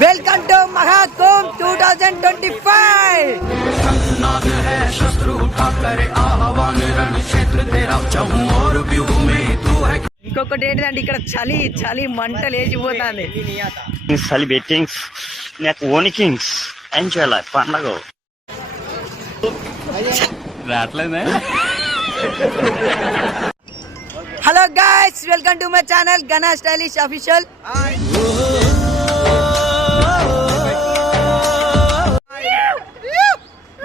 Welcome to Mahakumbh 2025। ఇంకొకటి ఏంటంటే ఇక్కడ చలి చలి మంటలు వేసిపోతుంది. సెలబ్రేటింగ్స్ నాకు ఓనికింగ్స్ ఎంజాయ్ లైఫ్ పండగ రాట్లేదే. Hello guys, welcome to my channel Gana stylish official.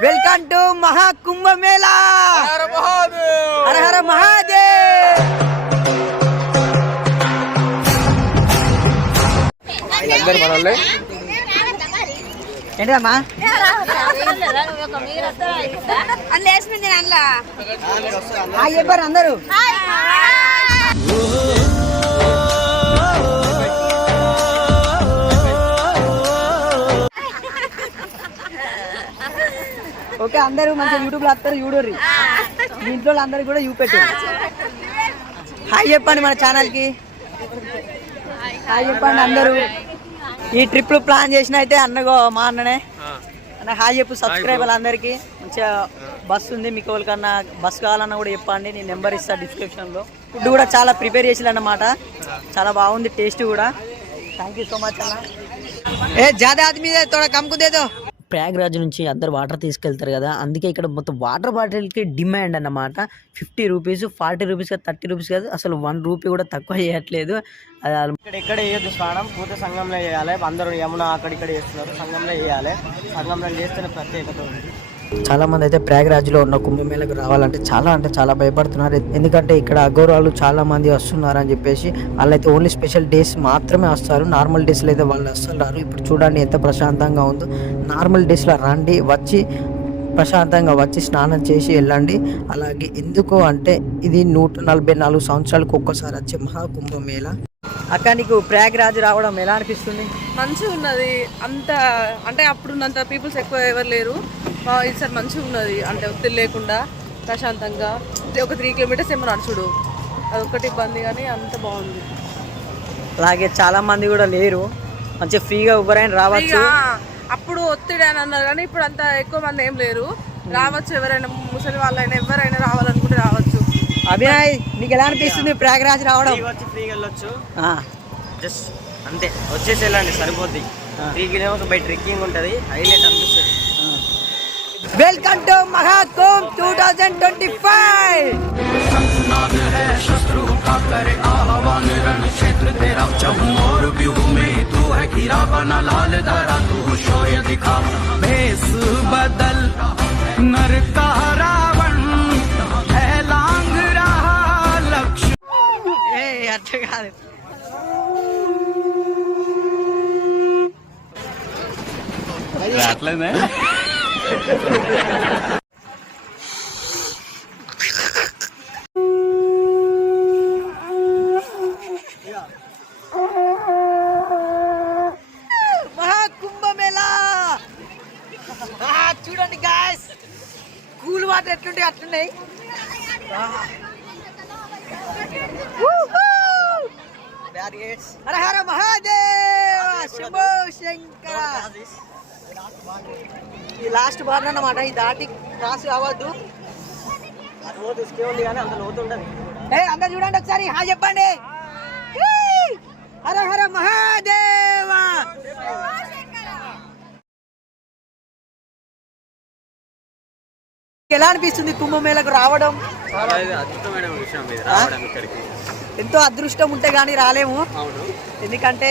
Welcome to Mahakumbh Mela. Har Har Mahadev. ఏంటమ్మా చెప్పారు అందరూ. ఓకే, అందరూ మంచిగా యూట్యూబ్ లో వస్తారు, చూడరు. మీ ఇంట్లో అందరికి కూడా చూపెట్టారు. హాయ్ చెప్పండి మన ఛానల్ కి. హాయ్ చెప్పండి అందరూ. ఈ ట్రిప్ ప్లాన్ చేసిన అయితే అన్నగో మా అన్ననే అన్న. హాయ్ చెప్పు సబ్స్క్రైబర్లు అందరికి. మంచిగా బస్సు ఉంది, మీకు ఎవరికన్నా బస్ కావాలన్నా కూడా చెప్పండి, నేను నెంబర్ ఇస్తాను డిస్క్రిప్షన్ లో. ఫుడ్ కూడా చాలా ప్రిపేర్ చేసి అన్నమాట, చాలా బాగుంది టేస్ట్ కూడా. థ్యాంక్ యూ సో మచ్ అన్న. ఏ జ్యాదా ఆద్మీ తోడా కమ్ కు దేదో. ప్రయాగ్రాజ్ నుంచి అందరు వాటర్ తీసుకెళ్తారు కదా, అందుకే ఇక్కడ మొత్తం వాటర్ బాటిల్కి డిమాండ్ అన్నమాట. 50 రూపీస్, 40 రూపీస్ కాదు, 30 రూపీస్ కాదు, అసలు 1 రూపీ కూడా తక్కువ చేయట్లేదు. ఇక్కడ వేయద్దు స్నానం, పూత సంఘంలో చేయాలి. అందరూ యమున అక్కడిక్కడ చేస్తున్నారు, సంఘంలో చేయాలి. సంఘంలో చేస్తేనే ప్రత్యేకత ఉంది. చాలా మంది అయితే ప్రయాగ్రాజ్లో ఉన్న కుంభమేళకు రావాలంటే చాలా భయపడుతున్నారు. ఎందుకంటే ఇక్కడ అఘోరాలు చాలా మంది వస్తున్నారు అని చెప్పేసి. వాళ్ళైతే ఓన్లీ స్పెషల్ డేస్ మాత్రమే వస్తారు, నార్మల్ డేస్లో అయితే వాళ్ళు అస్సలు రారు. ఇప్పుడు చూడండి ఎంత ప్రశాంతంగా ఉందో. నార్మల్ డేస్లో రండి, వచ్చి ప్రశాంతంగా వచ్చి స్నానం చేసి వెళ్ళండి. అలాగే ఎందుకు అంటే ఇది 144 సంవత్సరాలకు ఒక్కసారి వచ్చే మహాకుంభమేళ. అక్క, నీకు ప్రయాగ్రాజ్ రావడం ఎలా అనిపిస్తుంది? మంచిగా ఉన్నది. అంత అంటే అప్పుడున్నంత పీపుల్స్ ఎక్కువ ఎవరు లేరు. ఈసారి మంచిగా ఉన్నది, అంటే ఒత్తిడి లేకుండా ప్రశాంతంగా. ఒక 3 కిలోమీటర్స్ ఏమో నడుచుడు, అదొకటి ఇబ్బంది, కానీ అంత బాగుంది. అలాగే చాలా మంది కూడా లేరు, మంచిగా ఫ్రీగా ఎవరైనా రావచ్చు. అప్పుడు ఒత్తిడి అని అన్నారు, కానీ ఇప్పుడు అంత ఎక్కువ మంది ఏం లేరు. రావచ్చు, ఎవరైనా ముసలి వాళ్ళైనా ఎవరైనా రావాలనుకుంటే రావచ్చు. అభినయ్, నీకు ఎలా అనిపిస్తుంది ప్రయాగ్రాజ్ రావడం? ఫ్రీగా వెళ్ళొచ్చు, జస్ట్ అంతే వచ్చేసి వెళ్ళండి సరిపోద్ది. 3 కిలోమీటర్స్ బై ట్రెక్కింగ్ ఉంటుంది, హైలైట్ అనిపిస్తుంది. Welcome to Mahakumbh 2025. అట్లా కాదు, రాట్లేదే. మహాకుంభమేళా చూడండి గాయ్స్, కూల్ వాటర్ ఎట్లుంటాయి అట్లున్నాయి. హర హర మహాదేవ, శంభో శంకర. ఈ లాస్ట్ బార్ అన్నమాట, ఈ దాటి క్రాస్ కావద్దు. అందరు చూడండి ఒకసారి, హాయ్ చెప్పండి. హర హర మహాదేవ. ఎలా అనిపిస్తుంది కుంభమేళకు రావడం? ఎంతో అదృష్టం ఉంటే గానీ రాలేము, ఎందుకంటే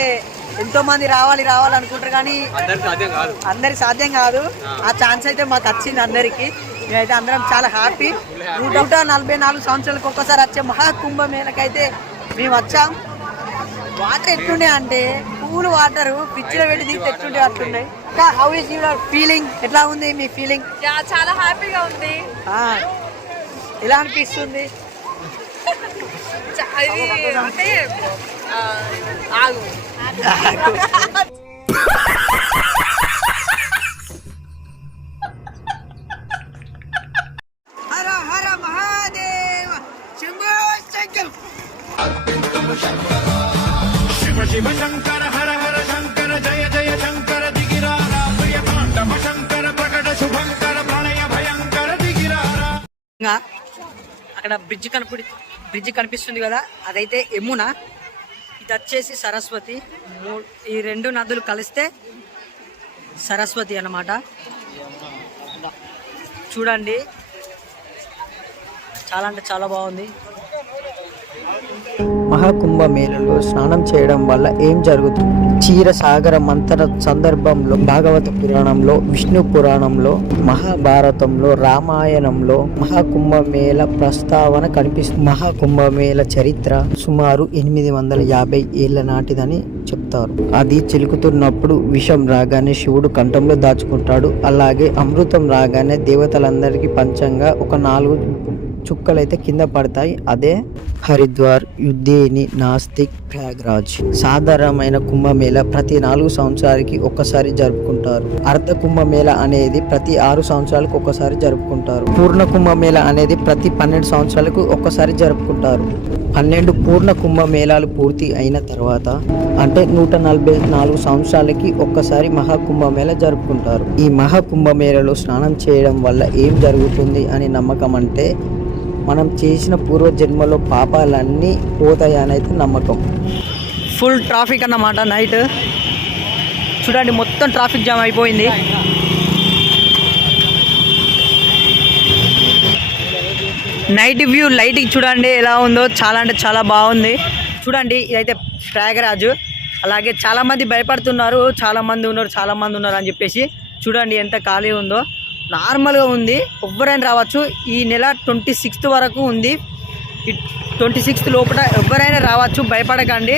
ఎంతో మంది రావాలనుకుంటారు, కానీ అందరికి సాధ్యం కాదు. ఆ ఛాన్స్ అయితే మాకు వచ్చింది అందరికి. మేమైతే అందరం చాలా హ్యాపీ. 144 సంవత్సరాలకు ఒక్కసారి వచ్చే మహాకుంభమేళకైతే మేము వచ్చాం. వాటర్ ఎట్లుండే అంటే కూల్ వాటర్, పిచ్చిలో పెట్టి తీసి ఎట్లుండే అట్లున్నాయి. How is your feeling? ఎట్లా ఉంది మీ ఫీలింగ్? చాలా హ్యాపీగా ఉంది. ఎలా అనిపిస్తుంది? అంటే ఆగు. హర హర మహాదేవ, శంభో శంకర. शिव शिव शंकर हर हर शंकर जय जय शंकर. ఇంకా అక్కడ బ్రిడ్జ్ కనిపిస్తుంది కదా, అదైతే యమున, ఇది వచ్చేసి సరస్వతి. ఈ రెండు నదులు కలిస్తే సరస్వతి అన్నమాట. చూడండి, చాలా అంటే చాలా బాగుంది. మహాకుంభ మేళలో స్నానం చేయడం వల్ల ఏం జరుగుతుంది? క్షీరసాగర మంతన సందర్భంలో, భాగవత పురాణంలో, విష్ణు పురాణంలో, మహాభారతంలో, రామాయణంలో మహాకుంభమేళ ప్రస్తావన కనిపిస్తుంది. మహాకుంభమేళ చరిత్ర సుమారు 850 ఏళ్ల నాటిదని చెప్తారు. అది చిలుకుతున్నప్పుడు విషం రాగానే శివుడు కంఠంలో దాచుకుంటాడు. అలాగే అమృతం రాగానే దేవతలందరికీ పంచంగా ఒక 4 చుక్కలైతే కింద పడతాయి. అదే హరిద్వార్, ఉజ్జయిని, నాసిక్, ప్రయాగ్రాజ్. సాధారణమైన కుంభమేళ ప్రతి 4 సంవత్సరాలకి ఒక్కసారి జరుపుకుంటారు. అర్ధ కుంభమేళ అనేది ప్రతి 6 సంవత్సరాలకు ఒక్కసారి జరుపుకుంటారు. పూర్ణ కుంభమేళ అనేది ప్రతి 12 సంవత్సరాలకు ఒక్కసారి జరుపుకుంటారు. 12 పూర్ణ కుంభమేళాలు పూర్తి అయిన తర్వాత, అంటే 144 సంవత్సరాలకి ఒక్కసారి మహాకుంభమేళ జరుపుకుంటారు. ఈ మహాకుంభమేళలో స్నానం చేయడం వల్ల ఏం జరుగుతుంది అని నమ్మకం అంటే, మనం చేసిన పూర్వజన్మలో పాపాలన్నీ పోతాయని అయితే నమ్మకం. ఫుల్ ట్రాఫిక్ అన్నమాట. నైట్ చూడండి, మొత్తం ట్రాఫిక్ జామ్ అయిపోయింది. నైట్ వ్యూ లైటింగ్ చూడండి ఎలా ఉందో, చాలా అంటే చాలా బాగుంది. చూడండి, ఇదైతే ప్రయాగరాజ్. అలాగే చాలామంది భయపడుతున్నారు, చాలామంది ఉన్నారు అని చెప్పేసి. చూడండి ఎంత ఖాళీ ఉందో, నార్మల్గా ఉంది, ఎవ్వరైనా రావచ్చు. ఈ నెల 26th వరకు ఉంది. ఈ 26th లోపల ఎవరైనా రావచ్చు, భయపడకండి.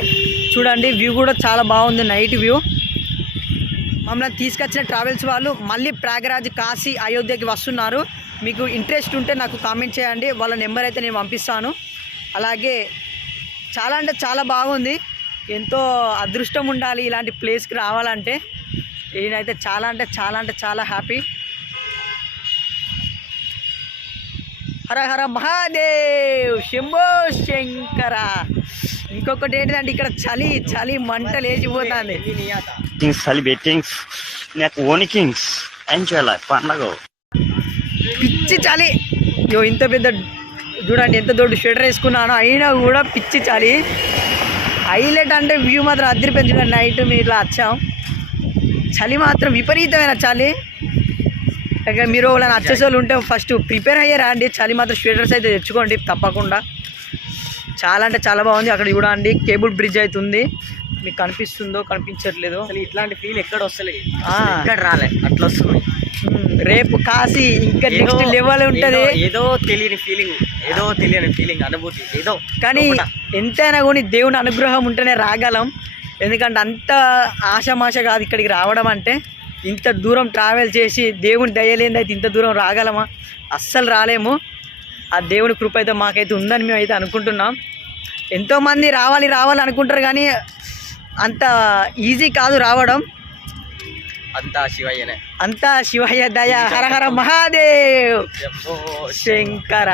చూడండి, వ్యూ కూడా చాలా బాగుంది, నైట్ వ్యూ. మమ్మల్ని తీసుకొచ్చిన ట్రావెల్స్ వాళ్ళు మళ్ళీ ప్రయాగరాజ్, కాశీ, అయోధ్యకి వస్తున్నారు. మీకు ఇంట్రెస్ట్ ఉంటే నాకు కామెంట్ చేయండి, వాళ్ళ నెంబర్ అయితే నేను పంపిస్తాను. అలాగే చాలా అంటే చాలా బాగుంది. ఎంతో అదృష్టం ఉండాలి ఇలాంటి ప్లేస్కి రావాలంటే. నేనైతే చాలా అంటే చాలా హ్యాపీ. హర హర మహాదేవ్, శంభో శంకర. ఇంకొకటి ఏంటంటే, ఇక్కడ చలి మంట లేచిపోతుంది. పిచ్చి చలి. ఇంత పెద్ద చూడండి, ఎంత దొడ్డు స్వెటర్ వేసుకున్నాను, అయినా కూడా పిచ్చి చలి. హైలైట్ అంటే వ్యూ మాత్రం అదిరిపోయింది. నైట్ మేము ఇట్లా వచ్చాం, చలి మాత్రం విపరీతమైన చలి. ఇంకా మీరు వాళ్ళని వచ్చేసే వాళ్ళు ఉంటే ఫస్ట్ ప్రిపేర్ అయ్యారా అండి, చలి మాత్రం స్వెటర్స్ అయితే తెచ్చుకోండి తప్పకుండా. చాలా అంటే చాలా బాగుంది. అక్కడ చూడండి, కేబుల్ బ్రిడ్జ్ అవుతుంది, మీకు కనిపిస్తుందో కనిపించట్లేదు. అసలు ఇట్లాంటి ఫీల్ ఎక్కడ వస్తలేదు, ఎక్కడ రాలే, అట్లా వస్తుంది. రేపు కాశీ ఇంకా నెక్స్ట్ లెవెల్ ఉంటుంది. ఏదో తెలియని ఫీలింగ్, అనుభూతి ఏదో. కానీ ఎంతైనా కూడా దేవుని అనుగ్రహం ఉంటేనే రాగలం. ఎందుకంటే అంత ఆశమాష కాదు ఇక్కడికి రావడం అంటే. ఇంత దూరం ట్రావెల్ చేసి దేవుని దయలేంది అయితే ఇంత దూరం రాగలమా? అస్సలు రాలేము. ఆ దేవుని కృప అయితే మాకైతే ఉందని మేము అయితే అనుకుంటున్నాం. ఎంతోమంది రావాలి అనుకుంటారు, కానీ అంత ఈజీ కాదు రావడం. అంతా శివయ్య దయ. హర హర మహాదేవ్ శంకర.